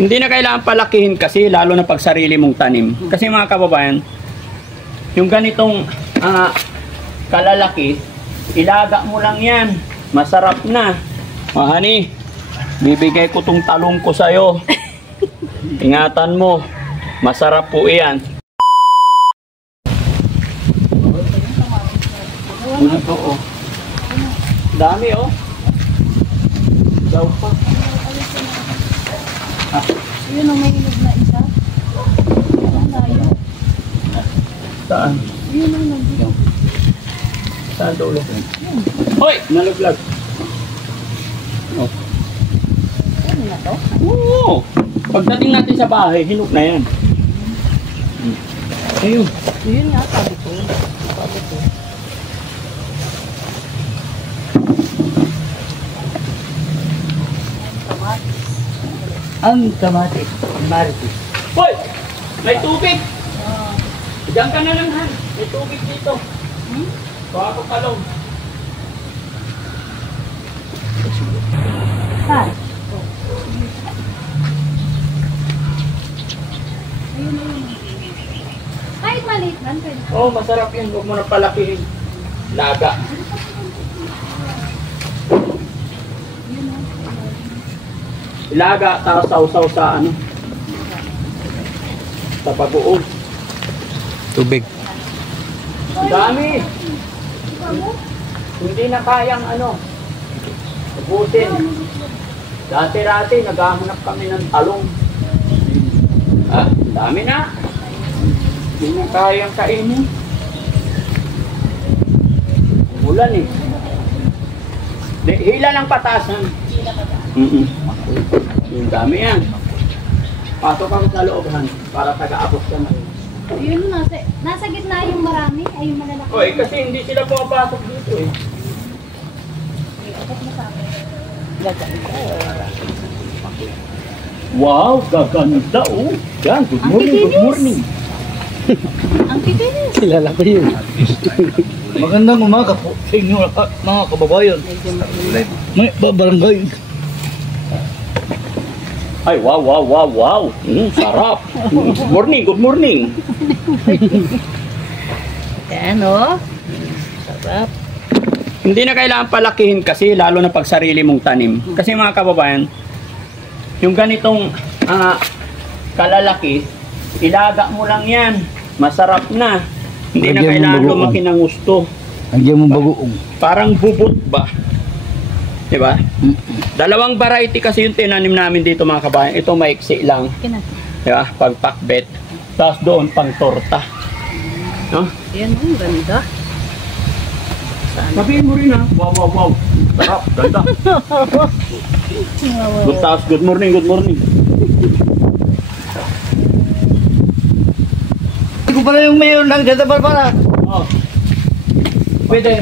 Hindi na kailangan palakihin kasi, lalo na pag sarili mong tanim. Kasi mga kababayan, yung ganitong kalalaki, ilaga mo lang yan. Masarap na. O honey, bibigay ko tong talong ko sa'yo. Ingatan mo. Masarap po iyan. Ito oh. Dami oh. Daw pa. Yun ang may inog na isa. Wala yun. Saan? Yun ang nandito. Saan dulo? Hoy! Nalaglag. Oh. Ano na to? Oo! Pagdating natin sa bahay, hinuk na yan. Ayun. Yun nga, sabi ko. Sabi ko. Ang kamatis, maritis. Hoy! May tubig! Diyan ka na lang, Han. May tubig dito. Baka ko talong. Ha? Kahit maliit lang, pwede. Oo, masarap yun. Huwag mo na palakihin. Laga. Ilaga, tapos sausaw sa ano. Sa pag-uong. Tubig. Ang dami. Hindi na kayang ano. Ubusin. Dati-dati, naghahanap kami ng talong. Ah, dami na. Hindi na kayang kainin. Ulan eh. Hila lang patasan. Yung dami yan. Pasok ako sa looban para taga-abot ka na. Yun, nasa gitna yung marami. Ay, yung malalaki. Oy, kasi hindi sila pumapasok dito eh. Wow, gaganda oh. Yan, good morning, good morning. Ang kikinis. Kilala ko yun. Magandang umaga po sa inyo mga kababayan. May barangay. Ay, wow, wow, wow, wow. Sarap. Good morning, good morning. Yan o. Sarap. Hindi na kailangan palakihin kasi, lalo na pag sarili mong tanim. Kasi mga kababayan, yung ganitong kalalaki, ilaga mo lang yan. Masarap na. Hindi na kailangan lumaki ng gusto. Nandiyan mo bagoong. Parang bubot ba? Diba? Dalawang variety kasi yung tinanim namin dito mga kabayan. Ito maiksi lang. Diba? Pag pakbet. Tapos doon pang torta. No? Yan ang ganda. Sabihin mo rin ha. Wow, wow, wow. Sarap. Ganda. Good morning, good morning. Hindi ko pala yung mayor ng Santa Barbara. Oh. Pwede.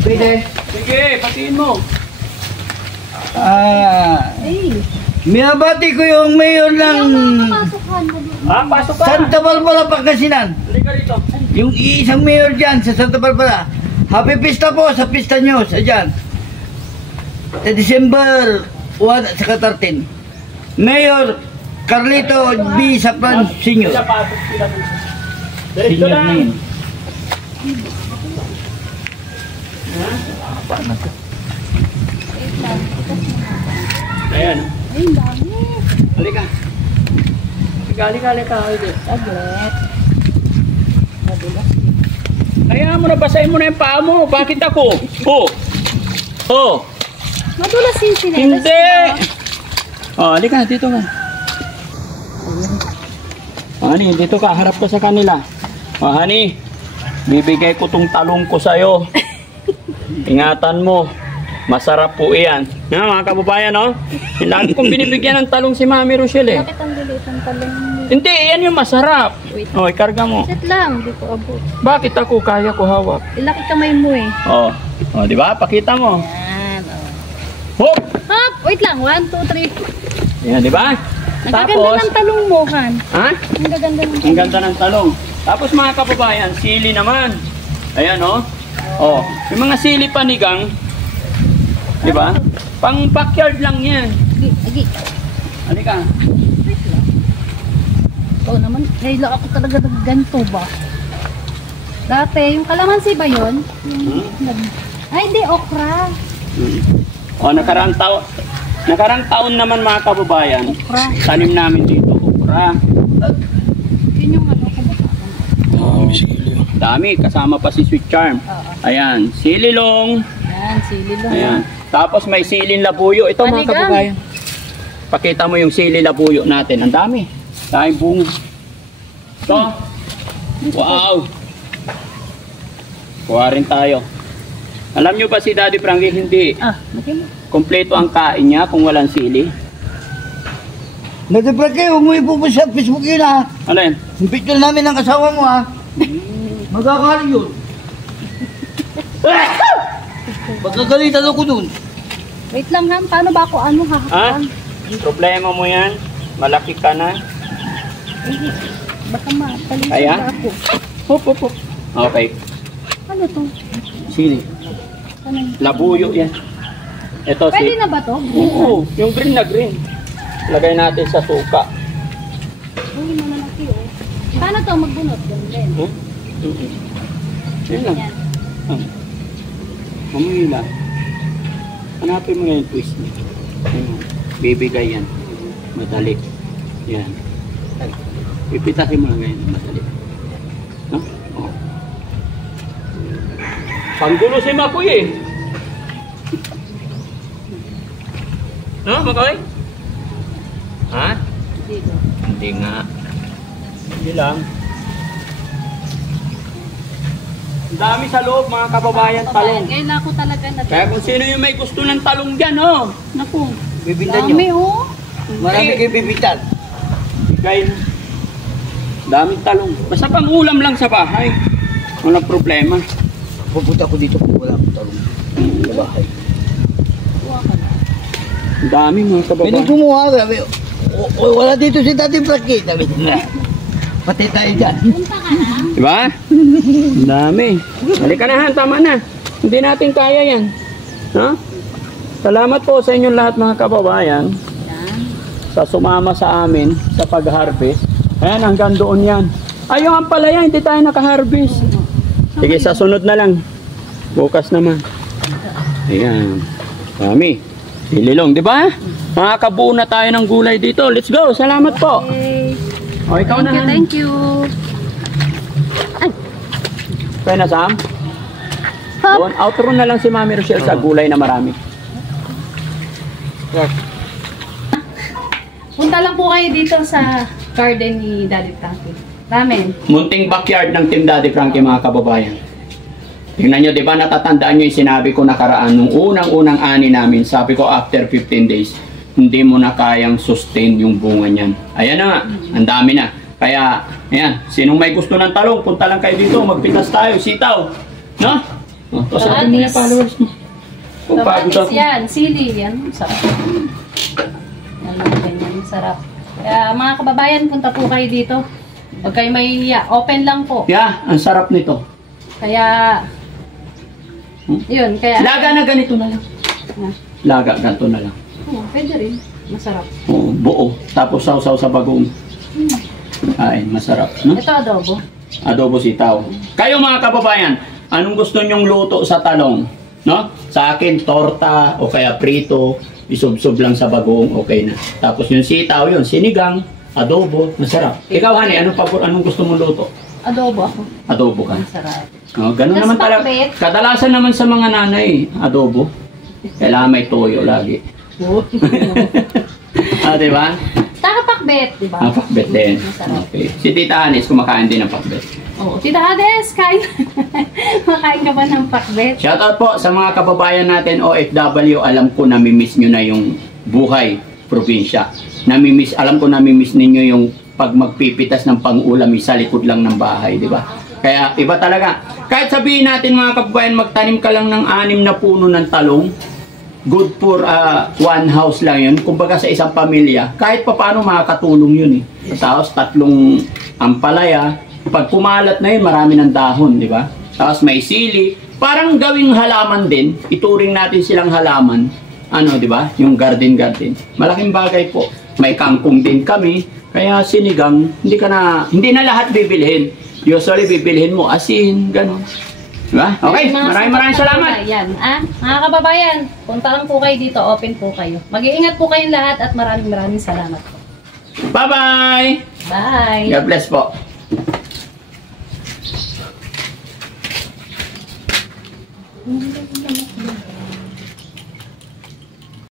Pwede. Sige, patiin mo. Ay. Minabati ko yung mayor ng Pasukan mo doon. Pasok ka. Santa Barbara, Pangasinan. Halika dito. Yung isang mayor dyan sa Santa Barbara. Happy Pista po sa pista nyo sa dyan. Sa December 1 at saka 13. Mayor Carlito B. Saplan Senior. Sila pasok sila dito. Diretso Senior na lang. yun. Ayan. Ay, dami. Halika. Halika. Saglit. Madulas. Kaya mo na, basahin mo na yung paa mo. Bakit ako? Oh. Madulas yung sinelas. Hindi. Oh, halika. Dito ka. Honey, dito ka. Harap ka sa kanila. Oh, honey. Bibigay ko tong talong ko sa'yo. Ingatan mo. Masarap po iyan. Yan, mga kababayan, no? Lagi kong binibigyan ng talong si Mami Rochelle, eh. Bakit ang lilit ang talong? Hindi, yan yung masarap. Oh, ikarga mo. Sit lang, di ko abot. Bakit ako? Kaya ko hawak. Ilaki kamay mo eh. Oh, di ba? Pakita mo. Yan, Hop! Hop! Wait lang, 1, 2, 3. Yan, di ba? Nagaganda ng talong mo, Han. Ha? Ang gaganda ng talong. Ang ganda ng talong. Tapos mga kababayan, sili naman. Ayan, oh. Oh, yung mga sili panigang, di ba? Pang backyard lang yan. Agi. Halika. Wait lang. Oo naman, ngayon lang ako talaga ganito ba? Dati, yung kalamansi ba yun? Ay, hindi, okra. O, nakarang taon naman mga kababayan, Okra. tanim namin dito, okra. Yun yung ano, kumakain. Dami, kasama pa si Sweet Charm. Oo. Ayan, sililong. Yan, sili lang. Ayan. Tapos may siling labuyo. Ito mga Panigang. kababayan. Pakita mo yung sili labuyo natin. Ang dami. Dahil bunga. Ito. Wow. Kuha rin tayo. Alam nyo ba si Daddy Frankie hindi Okay. kompleto ang kain niya kung walang sili? Natipra kayo, huwag mo ipupost sa Facebook yun ha. Alin? Yung picture namin ng asawa mo ha. Magkakali yun. Magkagalitan ako dun. Wait lang, Han. Paano ba ako ano Ha? hahakpan? Problema mo yan. Malaki ka na. Baka mapalisan Kaya? ba ako? Hop, hop, hop. Okay. Ano to? Sili. Ano yun? Labuyo yan. Ito Pwede si... na ba to? Oo, yung green na green. Lagay natin sa suka. Uy, malalaki oh. Paano to magbunot? Ganun din. Yan lang. Yan. Mamuhi lang. Hanapin mo yung twist niya. Ayun. Bibigay yan. Madali. Yan. Pipitasin mo lang ganyan. Madali. No? Oh. Panggulo si Makoy eh. No, Makoy? Ha? Dito. Hindi nga. Hindi lang. Ang dami sa loob mga kababayan talong. Ngayon lang ako talaga na. Kaya kung sino yung may gusto ng talong dyan, oh. Naku. Bibintan Dami nyo. oh. Marami kayo bibintan. Bigay mo. Daming talong. Basta pang ulam lang sa bahay. Walang problema. Pupunta ko dito kung wala akong talong. Sa bahay. Kuha ka na. Ang dami mga May kababayan. nagkumuha. Wala dito si Daddy Frankie. Sabi na. Pati tayo dyan. Punta ka na. Diba? Ang dami. Halika na, Han. Tama na. Hindi natin kaya yan. No? Salamat po sa inyong lahat mga kababayan Yan. sa sumama sa amin sa pag-harvest. Ayan, hanggang doon yan. Ayaw ang palaya, hindi tayo naka-harvest. Sige, sa sunod na lang. Bukas naman. Ayan. Dami. Sililong, di ba? Makakabuo na tayo ng gulay dito. Let's go. Salamat po. Okay. O, ikaw na. Han. Thank you. Kaya na, Sam? Hop. Doon, outro na lang si Mami Rochelle sa gulay na marami. Punta lang po kayo dito sa garden ni Daddy Frankie. Ramen. Munting backyard ng Team Daddy Frankie mga kababayan. Tingnan nyo, di ba natatandaan nyo yung sinabi ko nakaraan nung unang-unang ani namin. Sabi ko after 15 days, hindi mo na kayang sustain yung bunga niyan. Ayan na nga, ang dami na. Kaya, ayan, sinong may gusto ng talong, punta lang kayo dito, magpitas tayo, sitaw. No? O, to sabi mo yung followers mo. Kung pagod Kamatis ako. yan. Sili yan. Sarap. Yan lang ganyan. Sarap. Kaya mga kababayan, punta po kayo dito. Huwag kayo mahihiya. Open lang po. Yeah, ang sarap nito. Kaya, yun. Kaya, Laga na ganito na lang. Ah, Laga, ganito na lang. pwede rin. Masarap. Oo, buo. Tapos sausaw sa bagong. Ay, masarap. No? Ito adobo. Adobo sitaw. Kayo mga kababayan, anong gusto nyong luto sa talong? No? Sa akin, torta o kaya prito, isubsob lang sa bagong, okay na. Tapos yung sitaw, yun, sinigang, adobo, masarap. Ikaw, Hani, anong gusto mong luto? Adobo ako. Adobo ka. Masarap. Oh, ganun Tas naman talaga. pakbet. Kadalasan naman sa mga nanay, adobo. Kailangan may toyo lagi. Ah, di ba? Taka pakbet, di ba? Ah, pakbet din. Masarap. Okay. Si Tita Anis, kumakain din ng pakbet. Oo. Tita Hades, kain. Makain ka ba ng pakbet? Shoutout po sa mga kababayan natin OFW. Alam ko namimiss nyo na yung buhay probinsya. Alam ko namimiss ninyo yung pag magpipitas ng pang-ulam sa likod lang ng bahay, di ba? Kaya iba talaga. Kahit sabihin natin mga kababayan, magtanim ka lang ng 6 na puno ng talong, good for one house lang yun. Kumbaga sa isang pamilya, kahit pa paano makakatulong yun eh. Tapos 3 ampalaya, pag kumalat na yun, marami ng dahon, di ba? Tapos may sili, parang gawing halaman din, ituring natin silang halaman, ano, di ba? Yung garden. Malaking bagay po. may kangkong din kami. Kaya sinigang, hindi na lahat bibilhin. Usually bibilhin mo asin, gano'n. Diba? Okay, maraming salamat. Yan, mga kababayan, punta lang po kayo dito, open po kayo. Mag-iingat po kayong lahat at maraming salamat po. Bye-bye! Bye! God bless po.